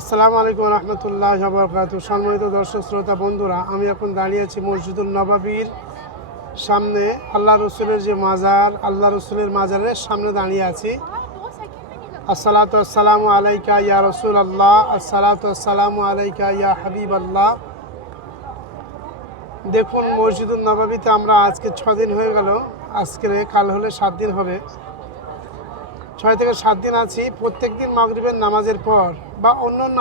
আসসালামু আলাইকুম রহমতুল্লাহ বরকাতুহু। সম্মানিত দর্শক শ্রোতা বন্ধুরা, আমি এখন দাঁড়িয়ে আছি মসজিদুল নববীর সামনে। আল্লাহ রসুলের যে মাজার, আল্লাহ রসুলের মাজারের সামনে দাঁড়িয়ে আছি। আসসালাতু আসসালামু আলাইকা ইয়া রসুল আল্লাহ, আসসালাতু আসসালামু আলাইকা ইয়া হাবিব আল্লাহ। দেখুন, মসজিদুল নববীতে আমরা আজকে 6 দিন হয়ে গেল, আজকে কাল হলে 7 দিন হবে। 6 থেকে 7 দিন আছি। প্রত্যেক দিন মাগরিবের নামাজের পর বা অন্যান্য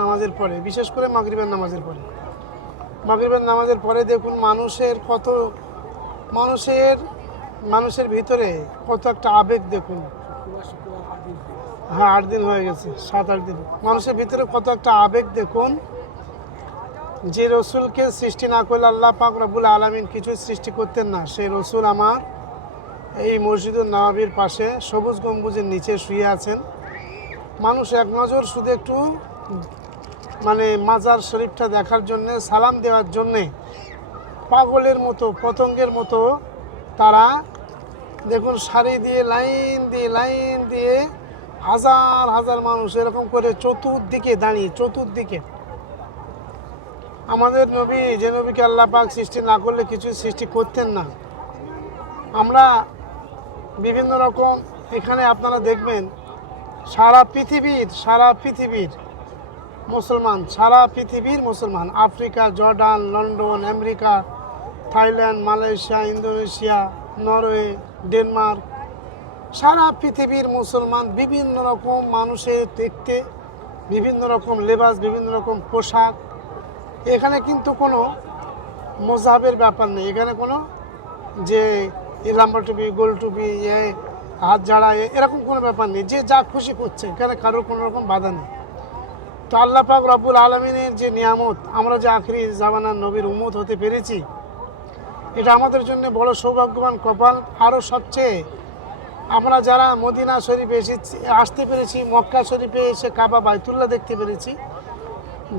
নামাজের পরে, বিশেষ করে মাগরিবের নামাজের পরে দেখুন মানুষের ভিতরে কত একটা আবেগ। দেখুন, হ্যাঁ 8 দিন হয়ে গেছে, 7-8 দিন। মানুষের ভিতরে কত একটা আবেগ দেখুন। যে রসুলকে সৃষ্টি না করলে আল্লাহ পাক রব্বুল আলামিন কিছু সৃষ্টি করতেন না, সেই রসুল আমার এই মসজিদুল নববীর পাশে সবুজ গম্বুজের নিচে শুয়ে আছেন। মানুষ এক নজর শুধু একটু মাজার শরীফটা দেখার জন্যে, সালাম দেওয়ার জন্যে পাগলের মতো, পতঙ্গের মতো তারা দেখুন সারি দিয়ে লাইন দিয়ে হাজার হাজার মানুষ এরকম করে চতুর্দিকে দাঁড়িয়ে, চতুর্দিকে। আমাদের নবী, যে নবীকে আল্লাহ পাক সৃষ্টি না করলে কিছু সৃষ্টি করতেন না। আমরা বিভিন্ন রকম, এখানে আপনারা দেখবেন সারা পৃথিবীর মুসলমান, Africa, Jordan, London, America, Thailand, Malaysia, Indonesia, Norway, Denmark, সারা পৃথিবীর মুসলমান বিভিন্ন রকম মানুষের দেখতে, বিভিন্ন রকম লেবাস, বিভিন্ন রকম পোশাক। এখানে কিন্তু কোনো মজাবের ব্যাপার নেই। এখানে কোনো যে লাম্বা টুপি, গোল টুপি, হাত ঝাড়া, এরকম কোনো ব্যাপার নেই। যে যা খুশি করছে, এখানে কারোর কোনো রকম বাধা নেই। তো আল্লাহ পাক রব্বুল আলামিনের যে নিয়ামত, আমরা যে আখরি জামানার নবীর উম্মত হতে পেরেছি, এটা আমাদের জন্য বড় সৌভাগ্যবান কপাল। আরও সবচেয়ে আমরা যারা মদিনা শরীফে আসতে পেরেছি, মক্কা শরীফে এসে কাবা বাইতুল্লাহ দেখতে পেরেছি,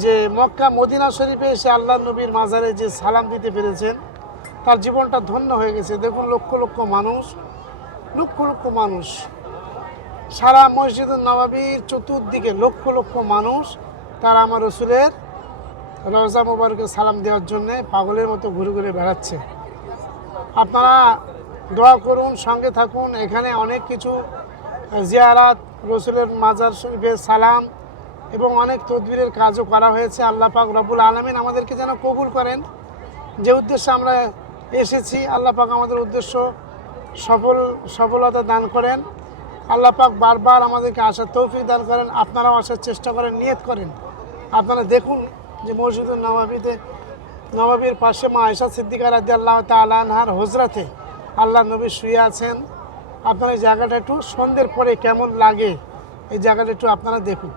যে মক্কা মদিনা শরীফে এসে আল্লাহ নবীর মাজারে যে সালাম দিতে পেরেছেন, তার জীবনটা ধন্য হয়ে গেছে। দেখুন, লক্ষ লক্ষ মানুষ সারা মসজিদুল নববীর চতুর্দিকে লক্ষ লক্ষ মানুষ, তারা আমার রসুলের রওজা মুবারকে সালাম দেওয়ার জন্যে পাগলের মতো ঘুরে ঘুরে বেড়াচ্ছে। আপনারা দোয়া করুন, সঙ্গে থাকুন। এখানে অনেক কিছু জিয়ারাত, রসুলের মাজার শরীফের সালাম এবং অনেক তদবিরের কাজও করা হয়েছে। আল্লাহ পাক রব্বুল আলামিন আমাদেরকে যেন কবুল করেন। যে উদ্দেশ্যে আমরা এসেছি, আল্লাহ পাক আমাদের উদ্দেশ্য সফলতা দান করেন। আল্লাহ পাক বারবার আমাদেরকে আসার তৌফিক দান করেন। আপনারাও আসার চেষ্টা করেন, নিয়ত করেন। আপনারা দেখুন যে মসজিদুল নববীর পাশে মা আয়েশা সিদ্দিকা রাদিয়াল্লাহু তাআলা আনহার হুজরাতে আল্লাহ নবী শুয়ে আছেন। আপনারা এই জায়গাটা একটু সন্ধ্যের পরে কেমন লাগে, এই জায়গাটা একটু আপনারা দেখুন।